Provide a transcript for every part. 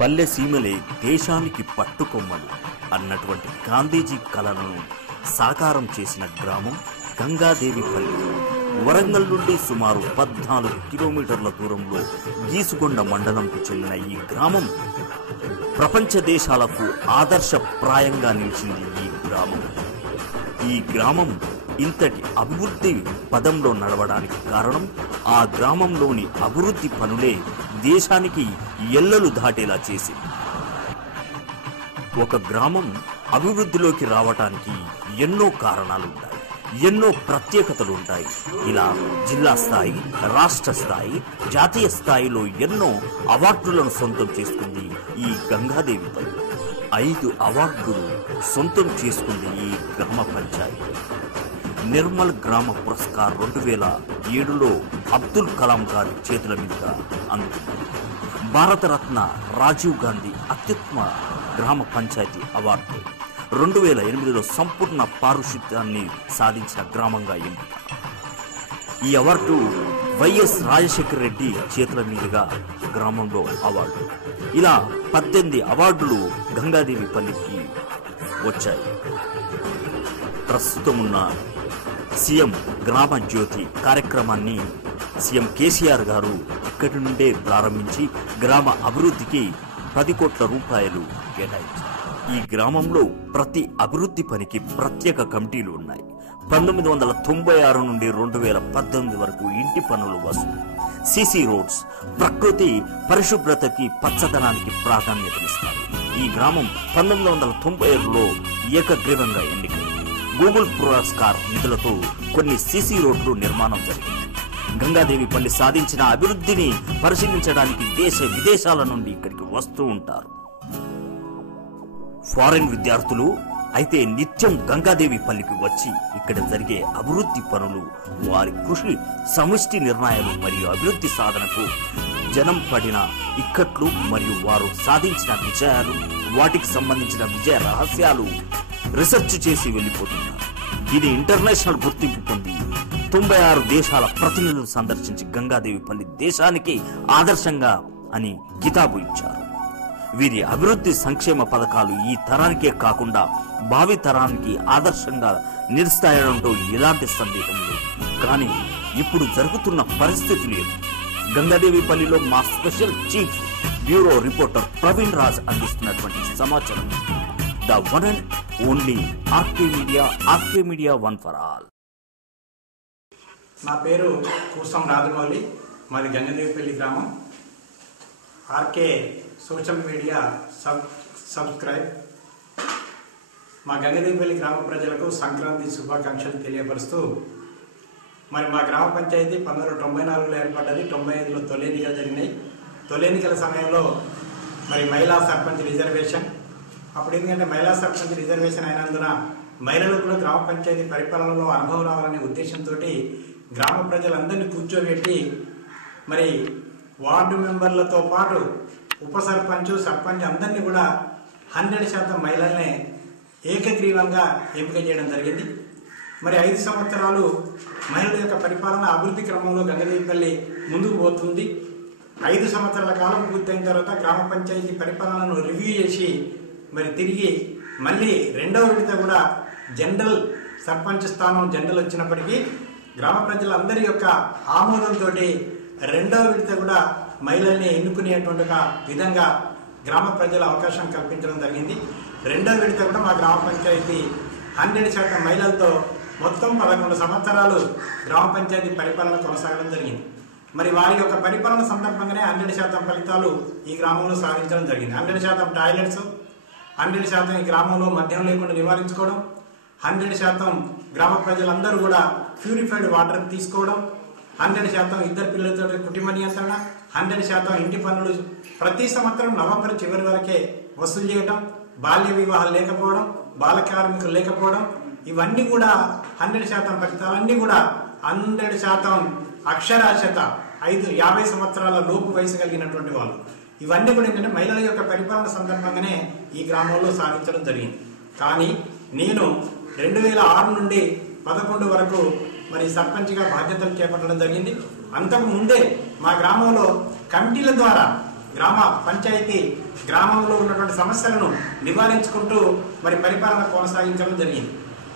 పల్లె సీమలే దేశానికి పట్టుకొమ్మలు అన్నటువంటి గాంధీజీ కలలను సాకారం చేసిన గ్రామం గంగాదేవిపల్లి. వరంగల్ నుండి సుమారు 14 కిలోమీటర్ల దూరంలో గీసుకొండ మండలంకు చెందిన ఈ గ్రామం ప్రపంచ దేశాలకు ఆదర్శప్రాయంగా నిలిచింది. ఈ గ్రామం ఇంతటి అభివృద్ధి పదంలో నడవడానికి కారణం ఆ గ్రామంలోని అభివృద్ధి పనులే దేశానికి ఎల్లలు దాటేలా చేసింది. ఒక గ్రామం అభివృద్ధిలోకి రావటానికి ఎన్నో కారణాలుంటాయి, ఎన్నో ప్రత్యేకతలుంటాయి. ఇలా జిల్లా స్థాయి, రాష్ట్ర స్థాయి, జాతీయ స్థాయిలో ఎన్నో అవార్డులను సొంతం చేసుకుంది ఈ గంగాదేవిపల్లి. 5 అవార్డులు సొంతం చేసుకుంది ఈ గ్రామ పంచాయతీ. నిర్మల్ గ్రామ పురస్కార్ 2007లో అబ్దుల్ కలాం గారి చేతుల మీదుగా అందుకుంది. భారతరత్న రాజీవ్ గాంధీ అత్యుత్తమ గ్రామ పంచాయతీ అవార్డు 2008లో సంపూర్ణ పారిశుద్ధ్యాన్ని సాధించిన గ్రామంగా ఎంపిక. ఈ అవార్డు వైఎస్ రాజశేఖర రెడ్డి చేతుల మీదుగా గ్రామంలో అవార్డు. ఇలా 18 అవార్డులు గంగాదేవిపల్లికి వచ్చాయి. ప్రస్తుతమున్న సీఎం గ్రామ జ్యోతి కార్యక్రమాన్ని సీఎం కేసీఆర్ గారు ఇక్కడి నుండే ప్రారంభించి గ్రామ అభివృద్ధికి 10 కోట్ల రూపాయలు కేటాయించారు. ఈ గ్రామంలో ప్రతి అభివృద్ధి పనికి ప్రత్యేక కమిటీలు ఉన్నాయి. 1996 నుండి 2018 వరకు ఇంటి పనులు వసూలు, సిసి రోడ్స్, ప్రకృతి పరిశుభ్రతకి, పచ్చదనానికి ప్రాధాన్యతనిస్తారు. ఈ గ్రామం 1997లో ఏకగ్రీవంగా ఎన్నికైంది. గూగుల్ పురస్కార్ నిధులతో కొన్ని సిసి రోడ్లు నిర్మాణం జరిగింది. గంగాదేవిపల్లి సాధించిన అభివృద్ధిని పరిశీలించడానికి దేశ విదేశాల నుండి ఇక్కడికి వస్తూ ఉంటారు ఫారిన్ విద్యార్థులు. అయితే నిత్యం గంగాదేవిపల్లికి వచ్చి ఇక్కడ జరిగే అభివృద్ధి పనులు, వారి కృషి, సమిష్టి నిర్ణయాలు మరియు అభివృద్ధి సాధనకు జనం పడిన ఇక్కట్లు మరియు వారు సాధించిన విజయాలు, వాటికి సంబంధించిన విజయ రహస్యాలు రీసెర్చ్ చేసి వెళ్ళిపోతున్నారు. ఇది ఇంటర్నేషనల్ గుర్తింపు పొంది 96 దేశాల ప్రతినిధులు సందర్శించి గంగాదేవిపల్లి దేశానికి ఆదర్శంగా అని కితాబు ఇచ్చారు. వీరి అభివృద్ధి సంక్షేమ పథకాలు ఈ తరానికే కాకుండా భావి తరానికి ఆదర్శంగా నిలుస్తాయడంతో ఎలాంటి సందేహం లేదు. కానీ ఇప్పుడు జరుగుతున్న పరిస్థితులు ఏమి? గంగాదేవిపల్లిలో మా special chief bureau reporter Praveen Raj అందిస్తున్నటువంటి సమాచారం. The one and only RK media one for all. నా పేరు కూసం రాజమౌళి, మాది గంగాదేవిపల్లి గ్రామం. RK social media subscribe. మా గంగాదేవిపల్లి గ్రామ ప్రజలకు సంక్రాంతి శుభాకాంక్షలు తెలియపరుస్తూ, మరి మా గ్రామ పంచాయతీ 1994లో ఏర్పడ్డది. 95లో తొలి ఎన్నికలు జరిగినాయి. తొలి ఎన్నికల సమయంలో మరి మహిళా సర్పంచ్ రిజర్వేషన్, అప్పుడు ఎందుకంటే మహిళా సర్పంచ్ రిజర్వేషన్ అయినందున మహిళలకు కూడా గ్రామ పంచాయతీ పరిపాలనలో అనుభవం రావాలనే ఉద్దేశంతో గ్రామ ప్రజలందరినీ కూర్చోబెట్టి మరి వార్డు మెంబర్లతో పాటు ఉప సర్పంచ్, సర్పంచ్ అందరినీ కూడా 100% మహిళల్ని ఏకగ్రీవంగా ఎంపిక చేయడం జరిగింది. మరి 5 సంవత్సరాలు మహిళల యొక్క పరిపాలన అభివృద్ధి క్రమంలో గంగాదేవిపల్లి ముందుకు పోతుంది. 5 సంవత్సరాల కాలం పూర్తయిన తర్వాత గ్రామ పంచాయతీ పరిపాలనను రివ్యూ చేసి మరి తిరిగి మళ్ళీ 2వ విడత కూడా జనరల్ సర్పంచ్ స్థానం జనరల్ వచ్చినప్పటికీ గ్రామ ప్రజలందరి యొక్క ఆమోదంతో 2వ విడత కూడా మహిళల్ని ఎన్నుకునేటువంటి విధంగా గ్రామ ప్రజల అవకాశం కల్పించడం జరిగింది. 2వ విడత కూడా మా గ్రామ పంచాయతీ 100% మహిళలతో మొత్తం 11 సంవత్సరాలు గ్రామ పంచాయతీ పరిపాలన కొనసాగడం జరిగింది. మరి వారి యొక్క పరిపాలన సందర్భంగానే 100% ఫలితాలు ఈ గ్రామంలో సాధించడం జరిగింది. 100% టాయిలెట్స్, 100% ఈ గ్రామంలో మద్యం లేకుండా నివారించుకోవడం, 100% గ్రామ ప్రజలందరూ కూడా ప్యూరిఫైడ్ వాటర్ తీసుకోవడం, 100% ఇద్దరు పిల్లలతో కుటుంబ నియంత్రణ, 100% ఇంటి పనులు ప్రతి సంవత్సరం నవంబర్ చివరి వరకే వసూలు చేయడం, బాల్య వివాహాలు లేకపోవడం, బాల కార్మికులు లేకపోవడం, ఇవన్నీ కూడా 100% ఫలితాలన్నీ కూడా 100% అక్షరాస్యత 50 సంవత్సరాల లోపు వయసు కలిగినటువంటి వాళ్ళు. ఇవన్నీ కూడా ఏంటంటే మహిళల యొక్క పరిపాలన సందర్భంగానే ఈ గ్రామంలో సాధించడం జరిగింది. కానీ నేను 2006 నుండి 11 వరకు మరి సర్పంచ్గా బాధ్యతలు చేపట్టడం జరిగింది. అంతకు ముందే మా గ్రామంలో కమిటీల ద్వారా గ్రామ పంచాయతీ గ్రామంలో ఉన్నటువంటి సమస్యలను నివారించుకుంటూ మరి పరిపాలన కొనసాగించడం జరిగింది.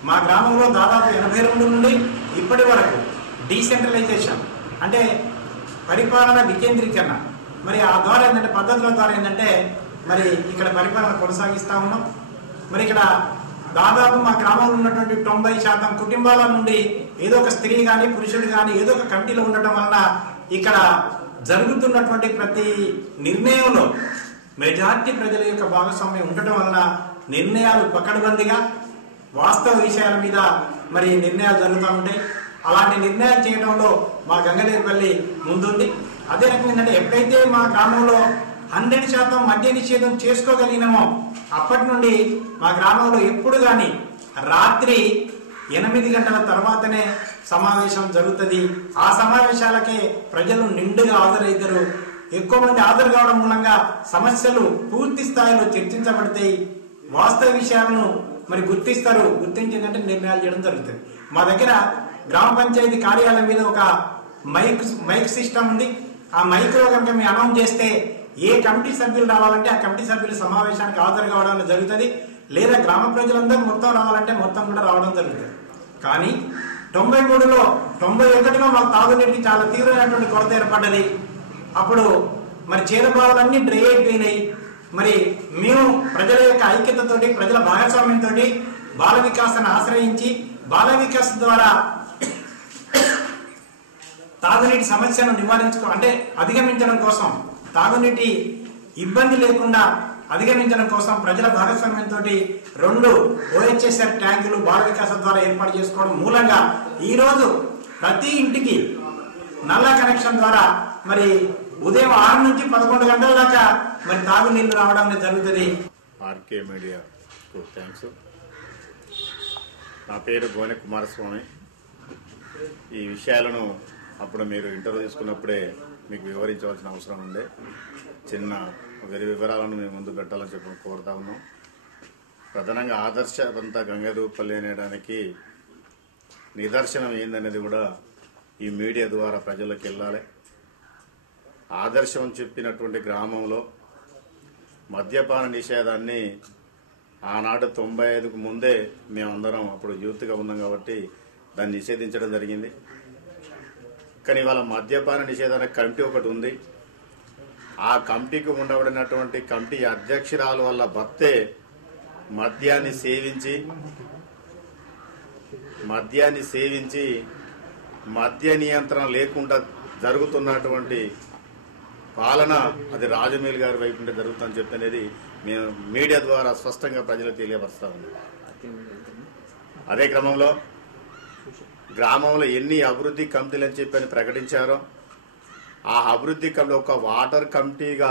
మా గ్రామంలో దాదాపు 82 నుండి ఇప్పటి వరకు డీసెంట్రలైజేషన్ అంటే పరిపాలన వికేంద్రీకరణ మరి ఆ ద్వారా ఏంటంటే పద్ధతుల ద్వారా ఏంటంటే మరి ఇక్కడ పరిపాలన కొనసాగిస్తూ ఉన్నాం. మరి ఇక్కడ దాదాపు మా గ్రామంలో ఉన్నటువంటి 90% కుటుంబాల నుండి ఏదో ఒక స్త్రీ కానీ పురుషుడు కానీ ఏదో ఒక కమిటీలో ఉండటం వలన ఇక్కడ జరుగుతున్నటువంటి ప్రతి నిర్ణయంలో మెజార్టీ ప్రజల యొక్క భాగస్వామ్యం ఉండటం వలన నిర్ణయాలు పకడ్బందీగా వాస్తవ విషయాల మీద మరి నిర్ణయాలు జరుగుతూ ఉంటాయి. అలాంటి నిర్ణయాలు చేయడంలో మా గంగదేవిపల్లి ముందుంది. అదే రకంగా ఏంటంటే ఎప్పుడైతే మా గ్రామంలో 100% మద్య నిషేధం చేసుకోగలిగినామో అప్పటి నుండి మా గ్రామంలో ఎప్పుడు కానీ రాత్రి 8 గంటల తర్వాతనే సమావేశం జరుగుతుంది. ఆ సమావేశాలకే ప్రజలు నిండుగా హాజరవుతారు. ఎక్కువ మంది హాజరు కావడం మూలంగా సమస్యలు పూర్తి స్థాయిలో చర్చించబడతాయి. వాస్తవ విషయాలను మరి గుర్తిస్తారు. గుర్తించిందంటే నిర్ణయాలు చేయడం జరుగుతుంది. మా దగ్గర గ్రామ పంచాయతీ కార్యాలయం మీద ఒక మైక్ సిస్టమ్ ఉంది. ఆ మైక్ లో కనుక మేము అనౌన్స్ చేస్తే ఏ కమిటీ సభ్యులు రావాలంటే ఆ కమిటీ సభ్యులు సమావేశానికి హాజరు కావడం జరుగుతుంది. లేదా గ్రామ ప్రజలందరూ మొత్తం రావాలంటే మొత్తం కూడా రావడం జరుగుతుంది. కానీ 93లో 91లో మాకు తాగునీటికి చాలా తీవ్రమైనటువంటి కొరత ఏర్పడ్డది. అప్పుడు మరి చేరబావులన్నీ డ్రై అయిపోయినాయి. మరి మేము ప్రజల యొక్క ఐక్యతతోటి ప్రజల భాగస్వామ్యంతో బాల వికాసాన్ని ఆశ్రయించి బాల వికాస్ ద్వారా తాగునీటి సమస్యను అంటే అధిగమించడం కోసం తాగునీటి ఇబ్బంది లేకుండా అధిగమించడం కోసం ప్రజల భాగస్వామ్యంతో 2 OHSR ట్యాంకులు బాల వికాసం ద్వారా ఏర్పాటు చేసుకోవడం మూలంగా ఈ రోజు ప్రతి ఇంటికి నల్ల కనెక్షన్ ద్వారా మరి ఉదయం 6 నుంచి 11 గంటల దాకా మరి తాగునీళ్లు రావడం జరుగుతుంది. ఆర్కే మీడియాకు థ్యాంక్స్. నా పేరు గోనె కుమారస్వామి. ఈ విషయాలను అప్పుడు మీరు ఇంటర్వ్యూ తీసుకున్నప్పుడే మీకు వివరించవలసిన అవసరం ఉండే. చిన్న వివరాలను మేము ముందు పెట్టాలని చెప్పి కోరుతా ఉన్నాం. ప్రధానంగా ఆదర్శవంత గంగదేవిపల్లి అనేదానికి నిదర్శనం ఏందనేది కూడా ఈ మీడియా ద్వారా ప్రజలకు వెళ్ళాలి. ఆదర్శం చెప్పినటువంటి గ్రామంలో మద్యపాన నిషేధాన్ని ఆనాడు 95కు ముందే మేమందరం అప్పుడు యూత్గా ఉన్నాం కాబట్టి దాన్ని నిషేధించడం జరిగింది. కానీ ఇవాళ మద్యపాన నిషేధానికి కమిటీ ఒకటి ఉంది. ఆ కమిటీకి ఉండబడినటువంటి కమిటీ అధ్యక్షురాలు వల్ల భర్తే మద్యాన్ని సేవించి మద్య నియంత్రణ లేకుండా జరుగుతున్నటువంటి పాలన అది రాజమౌళి గారి వైపు నుండి జరుగుతుందని చెప్పనేది మేము మీడియా ద్వారా స్పష్టంగా ప్రజలకు తెలియపరుస్తా ఉన్నాం. అదే క్రమంలో గ్రామంలో ఎన్ని అభివృద్ధి కమిటీలు అని చెప్పని ప్రకటించారో ఆ అభివృద్ధి కమిటీ ఒక వాటర్ కమిటీగా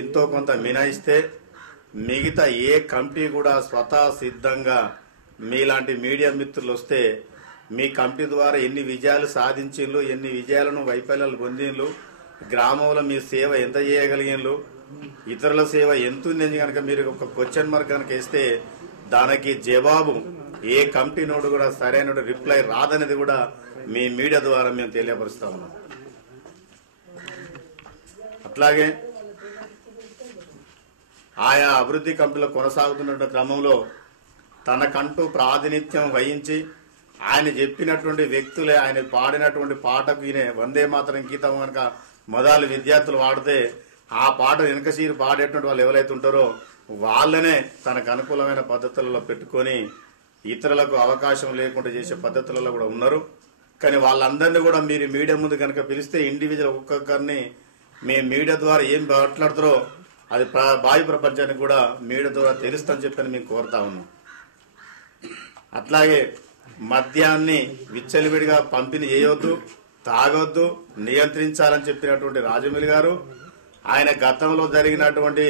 ఎంతో కొంత మినహాయిస్తే మిగతా ఏ కమిటీ కూడా స్వతహా సిద్ధంగా మీలాంటి మీడియా మిత్రులు వస్తే మీ కమిటీ ద్వారా ఎన్ని విజయాలు సాధించిండ్రు, ఎన్ని విజయాలను వైఫల్యాలు పొందిండ్రు, గ్రామంలో మీ సేవ ఎంత చేయగలిగినరు, ఇతరుల సేవ ఎంత ఉంది కనుక మీరు ఒక క్వశ్చన్ మార్క్ కనుక వేస్తే దానికి జవాబు ఏ కమిటీ నోడు కూడా సరైన రిప్లై రాదనేది కూడా మీ మీడియా ద్వారా మేము తెలియపరుస్తా ఉన్నాం. అట్లాగే ఆయా అభివృద్ధి కమిటీలో కొనసాగుతున్న క్రమంలో తనకంటూ ప్రాతినిధ్యం వహించి ఆయన చెప్పినటువంటి వ్యక్తులే ఆయన పాడినటువంటి పాటకు ఈయన వందే మాతరం గీతం కనుక మొదలు విద్యార్థులు వాడితే ఆ పాట వెనకసీరు పాడేటువంటి వాళ్ళు ఎవరైతే ఉంటారో వాళ్ళనే తనకు అనుకూలమైన పద్ధతులలో పెట్టుకొని ఇతరులకు అవకాశం లేకుండా చేసే పద్ధతులలో కూడా ఉన్నారు. కానీ వాళ్ళందరినీ కూడా మీరు మీడియా ముందు కనుక పిలిస్తే ఇండివిజువల్ ఒక్కొక్కరిని మేము మీడియా ద్వారా ఏం మాట్లాడుతారో అది బాహ్య ప్రపంచానికి కూడా మీడియా ద్వారా తెలుస్తుందని చెప్పని మేము కోరుతా ఉన్నాం. అట్లాగే మద్యాన్ని విచ్చలవిడిగా పంపిణీ చేయొద్దు, తాగొద్దు, నియంత్రించాలని చెప్పినటువంటి రాజమౌళి గారు ఆయన గతంలో జరిగినటువంటి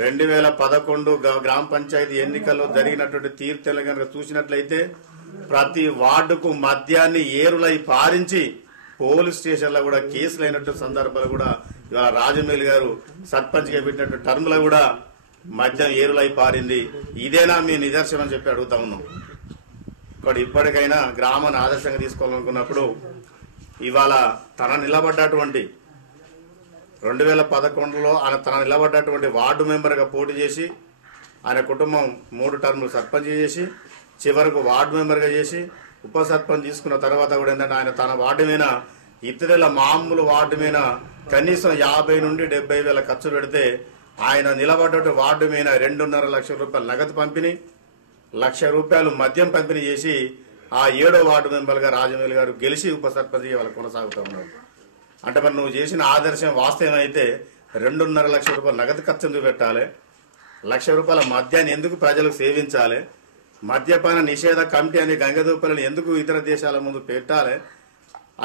2011 గ్రామ పంచాయతీ ఎన్నికల్లో జరిగినటువంటి తీర్పులను కనుక చూసినట్లయితే ప్రతి వార్డుకు మద్యాన్ని ఏరులై పారించి పోలీస్ స్టేషన్లో కూడా కేసులు అయినట్టు సందర్భాలు కూడా ఇవాళ రాజమౌళి గారు సర్పంచ్ గా పెట్టినట్టు టర్మ్ లో కూడా మద్యం ఏరులై పారింది. ఇదేనా మీ నిదర్శనం అని చెప్పి అడుగుతా ఉన్నాం. ఇప్పటికైనా గ్రామాన్ని ఆదర్శంగా తీసుకోవాలనుకున్నప్పుడు ఇవాళ తన నిలబడ్డటువంటి 2011లో ఆయన తన నిలబడ్డటువంటి వార్డు మెంబర్గా పోటీ చేసి ఆయన కుటుంబం 3 టర్ములు సర్పంచ్ చేసి చివరకు వార్డు మెంబర్గా చేసి ఉప సర్పంచ్ తీసుకున్న తర్వాత కూడా ఏంటంటే ఆయన తన వార్డు మీద ఇతరుల మామూలు వార్డు మీద కనీసం 50 నుండి 70 వేల ఖర్చు పెడితే ఆయన నిలబడ్డ వార్డు మీద 2.5 లక్షల రూపాయలు నగదు పంపిణీ, 1 లక్ష రూపాయలు మద్యం పంపిణీ చేసి ఆ 7వ వార్డు మెంబర్గా రాజమౌళి గారు గెలిచి ఉప సర్పంచ్గా వాళ్ళు కొనసాగుతూ ఉన్నారు. అంటే మరి నువ్వు చేసిన ఆదర్శం వాస్తవం అయితే 2.5 లక్షల రూపాయలు నగదు ఖర్చు ఎందుకు పెట్టాలి, 1 లక్ష రూపాయల మద్యాన్ని ఎందుకు ప్రజలకు సేవించాలి, మద్యపాన నిషేధ కమిటీ అనే గంగదూపలను ఎందుకు ఇతర దేశాల ముందు పెట్టాలి,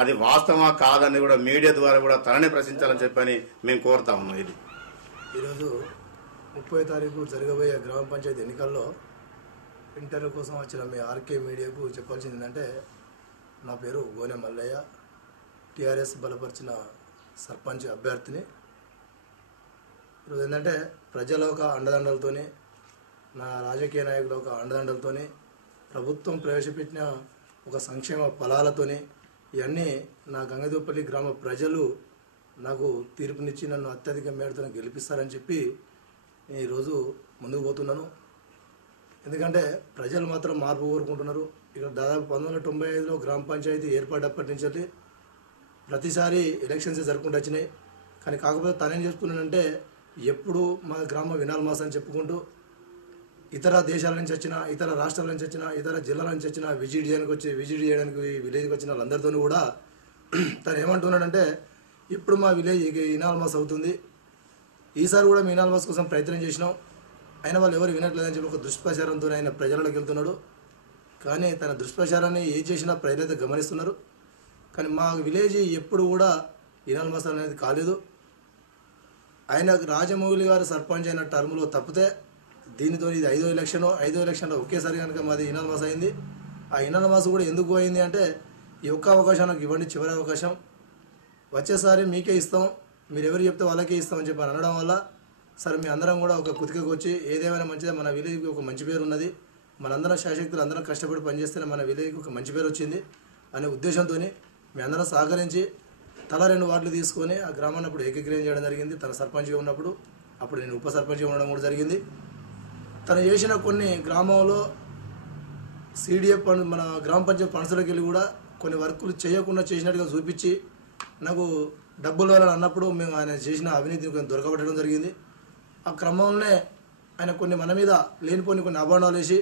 అది వాస్తవమా కాదని కూడా మీడియా ద్వారా కూడా తననే ప్రశ్నించాలని చెప్పని మేము కోరుతా ఉన్నాం. ఇది ఈరోజు 30వ తారీఖు జరగబోయే గ్రామ పంచాయతీ ఎన్నికల్లో ఇంటర్వ్యూ కోసం వచ్చిన మీ ఆర్కే మీడియాకు చెప్పాల్సింది ఏంటంటే, నా పేరు గోనె మల్లయ్య, టీఆర్ఎస్ బలపరిచిన సర్పంచ్ అభ్యర్థిని. ఈరోజు ఏంటంటే ప్రజల ఒక అండదండలతోని, నా రాజకీయ నాయకుల ఒక అండదండలతోని, ప్రభుత్వం ప్రవేశపెట్టిన ఒక సంక్షేమ ఫలాలతోని ఇవన్నీ నా గంగదూపల్లి గ్రామ ప్రజలు నాకు తీర్పునిచ్చి నన్ను అత్యధిక మేరతో గెలిపిస్తారని చెప్పి నేను ఈరోజు ముందుకు పోతున్నాను. ఎందుకంటే ప్రజలు మాత్రం మార్పు కోరుకుంటున్నారు. ఇక్కడ దాదాపు 1995లో గ్రామ పంచాయతీ ఏర్పడ్డప్పటి నుంచి ప్రతిసారి ఎలక్షన్స్ జరుపుకుంటూ వచ్చినాయి. కానీ కాకపోతే తనేం చెప్తున్నానంటే, ఎప్పుడు మా గ్రామ వినాల్మాస్ అని చెప్పుకుంటూ ఇతర దేశాల నుంచి వచ్చిన, ఇతర రాష్ట్రాల నుంచి వచ్చిన, ఇతర జిల్లాల నుంచి వచ్చిన విజిట్ చేయడానికి విలేజ్కి వచ్చిన వాళ్ళందరితో కూడా తను ఏమంటున్నాడంటే, ఇప్పుడు మా విలేజ్ ఇనాల్మాస్ అవుతుంది, ఈసారి కూడా మీ ఇనాల్మాస్ కోసం ప్రయత్నం చేసినాం, అయినా వాళ్ళు ఎవరు వినట్లేదని చెప్పి ఒక దుష్ప్రచారంతో ఆయన ప్రజలకు వెళ్తున్నాడు. కానీ తన దుష్ప్రచారాన్ని ఏ చేసినా ప్రజలైతే గమనిస్తున్నారు. కానీ మా విలేజ్ ఎప్పుడు కూడా ఇనాల్మాస్ అనేది కాలేదు. ఆయన రాజమౌళి గారు సర్పంచ్ అయిన టర్మ్లో తప్పితే దీనితో ఇది 5వ ఎలక్షన్లో ఒకేసారి కనుక మాది ఇనాల్మాస్ అయింది. ఆ ఇనాల్మాస్ కూడా ఎందుకు అయింది అంటే, ఈ ఒక్క అవకాశం నాకు ఇవ్వండి, చివరి అవకాశం, వచ్చేసారి మీకే ఇస్తాం, మీరు ఎవరు చెప్తే వాళ్ళకే ఇస్తామని చెప్పి అనడం వల్ల సరే మీ అందరం కూడా ఒక కుతికకు వచ్చి ఏదేమైనా మంచిదే, మన విలేజ్కి ఒక మంచి పేరు ఉన్నది, మనందరం శాశక్తులు అందరం కష్టపడి పనిచేస్తేనే మన విలేజ్కి ఒక మంచి పేరు వచ్చింది అనే ఉద్దేశంతో మీ అందరం సహకరించి తలా 2 వార్డులు తీసుకొని ఆ గ్రామాన్ని అప్పుడు ఏకగ్రీవం చేయడం జరిగింది. తన సర్పంచ్గా ఉన్నప్పుడు, అప్పుడు నేను ఉప సర్పంచ్గా ఉండడం కూడా జరిగింది. తను చేసిన కొన్ని గ్రామంలో CDF మన గ్రామ పంచాయతీ ఫండ్స్లోకి వెళ్ళి కూడా కొన్ని వర్కులు చేయకుండా చేసినట్టుగా చూపించి నాకు డబ్బులు వాళ్ళని అన్నప్పుడు మేము ఆయన చేసిన అవినీతిని కొంచెం దొరకబట్టడం జరిగింది. ఆ క్రమంలోనే ఆయన మన మీద లేనిపోని కొన్ని అభాండాలు వేసి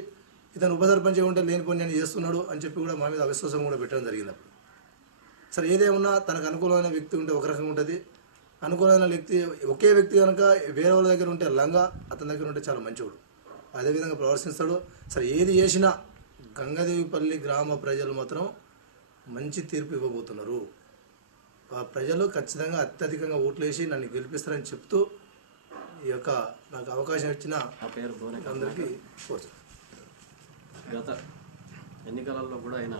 ఇతను ఉప సర్పంచ్ ఉంటే లేనిపోని నేను చేస్తున్నాడు అని చెప్పి కూడా మా మీద అవిశ్వాసం కూడా పెట్టడం జరిగింది. అప్పుడు సరే ఏదేమన్నా తనకు అనుకూలమైన వ్యక్తి ఉంటే ఒక రకంగా ఉంటుంది, అనుకూలమైన వ్యక్తి ఒకే వ్యక్తి కనుక వేరే వాళ్ళ దగ్గర ఉంటే లంగా, అతని దగ్గర ఉంటే చాలా మంచివాడు, అదేవిధంగా ప్రవర్తిస్తాడు. సరే ఏది చేసినా గంగదేవిపల్లి గ్రామ ప్రజలు మాత్రం మంచి తీర్పు ఇవ్వబోతున్నారు. ఆ ప్రజలు ఖచ్చితంగా అత్యధికంగా ఓట్లు వేసి నన్ను గెలిపిస్తారని చెప్తూ ఈ యొక్క నాకు అవకాశం ఇచ్చిన అందరికీ కోరుతున్నాను. గత ఎన్నికలలో కూడా ఆయన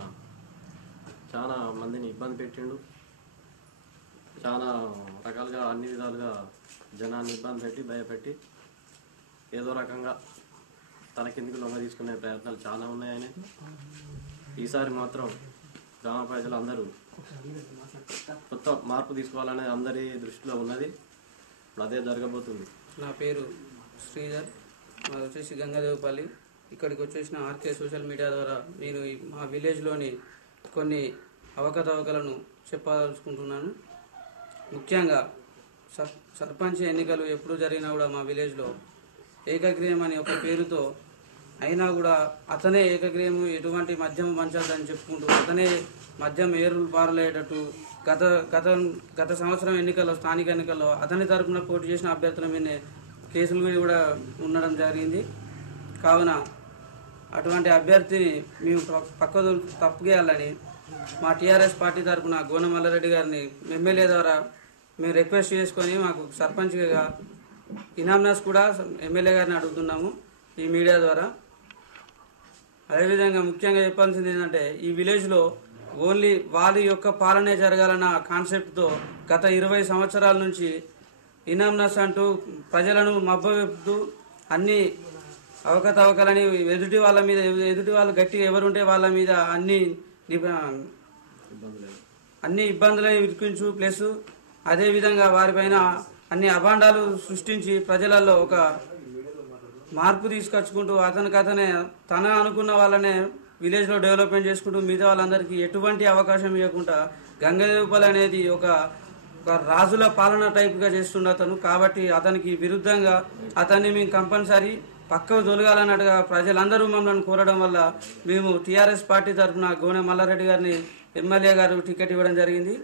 చాలా మందిని ఇబ్బంది పెట్టిండు, చాలా రకాలుగా అన్ని విధాలుగా జనాన్ని ఇబ్బంది పెట్టి భయపెట్టి ఏదో రకంగా తన కిందికి లొంగ తీసుకునే ప్రయత్నాలు చాలా ఉన్నాయి ఆయన. ఈసారి మాత్రం గ్రామ ప్రజలు అందరూ కొత్త మార్పు తీసుకోవాలనేది అందరి దృష్టిలో ఉన్నది. ఇప్పుడు అదే జరగబోతుంది. నా పేరు శ్రీధర్, మాది వచ్చేసి గంగదేవిపల్లి. ఇక్కడికి వచ్చేసిన ఆర్కే సోషల్ మీడియా ద్వారా నేను మా విలేజ్లోని కొన్ని అవకతవకలను చెప్పదలుచుకుంటున్నాను. ముఖ్యంగా సర్పంచ్ ఎన్నికలు ఎప్పుడు జరిగినా కూడా మా విలేజ్లో ఏకగ్రీవం అనే ఒక పేరుతో అయినా కూడా అతనే ఏకగ్రీవం, ఎటువంటి మద్యం పంచాలని చెప్పుకుంటూ అతనే మద్యం ఏరులు పారలేటట్టు గత సంవత్సరం ఎన్నికల్లో, స్థానిక ఎన్నికల్లో అతని తరఫున పోటీ చేసిన అభ్యర్థుల మీద కేసులు కూడా ఉండడం జరిగింది. కావున అటువంటి అభ్యర్థిని మేము తప్పుగేయాలని మా టీఆర్ఎస్ పార్టీ తరఫున గోనె మల్లారెడ్డి గారిని ఎమ్మెల్యే ద్వారా మేము రిక్వెస్ట్ చేసుకొని మాకు సర్పంచ్గా ఇనామ్నాస్ కూడా ఎమ్మెల్యే గారిని అడుగుతున్నాము ఈ మీడియా ద్వారా. అదేవిధంగా ముఖ్యంగా చెప్పాల్సింది ఏంటంటే, ఈ విలేజ్లో ఓన్లీ వాళ్ళ యొక్క పాలనే జరగాలన్న కాన్సెప్ట్తో గత 20 సంవత్సరాల నుంచి ఇనామ్నాస్ అంటూ ప్రజలను మభ్యపెడుతూ అన్ని అవకతవకలని ఎదుటి వాళ్ళు గట్టిగా ఎవరుంటే వాళ్ళ మీద అన్ని ఇబ్బందులను ఇరికించు, ప్లస్ అదేవిధంగా వారిపైన అన్ని అభాండాలు సృష్టించి ప్రజలలో ఒక మార్పు తీసుకొచ్చుకుంటూ అతనే తన అనుకున్న వాళ్ళనే విలేజ్లో డెవలప్మెంట్ చేసుకుంటూ మిగతా వాళ్ళందరికీ ఎటువంటి అవకాశం ఇవ్వకుండా గంగదేవుపల్లి అనేది ఒక రాజుల పాలన టైప్గా చేస్తుండే అతను. కాబట్టి అతనికి విరుద్ధంగా అతన్ని మేము కంపల్సరీ పక్కకు తొలగాలన్నట్టుగా ప్రజలందరూ మమ్మల్ని కోరడం వల్ల మేము టీఆర్ఎస్ పార్టీ తరఫున గోనె మల్లారెడ్డి గారిని ఎమ్మెల్యే గారు టికెట్ ఇవ్వడం జరిగింది.